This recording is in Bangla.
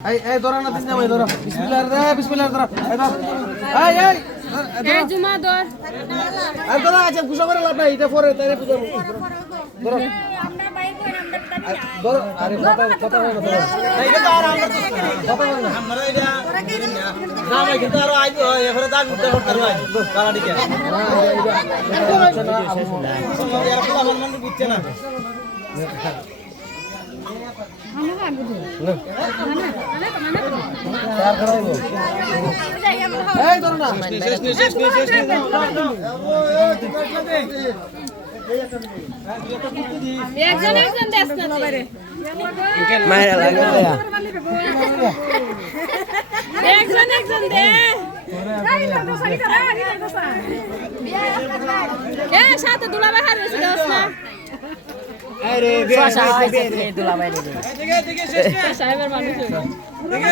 এই ধরো না তিনটা ধরো বিসমিল্লাহ ধরো এই জুমা ধর আর ধরো আচ্ছা গুছা করে লাভ নাই এটা পরে তাইরে বুঝাবো ধরো ধরো আরে কথা হয় না এটা তো আর আমরা কথা হয় না আমরা এটা না ভাই কিন্তু আর আইবো এবারে দাগ উঠতে করতে পারবো কালা দিকে না এটা আমার মন বুঝছে না এই ধরো না একজন একজন দেশ না বাইরে মায়ের লাগে একজন একজন দে এ সাথে দুলাভাই হার হইছে দোস না আরে দুলাভাই সাহেবের মানুষ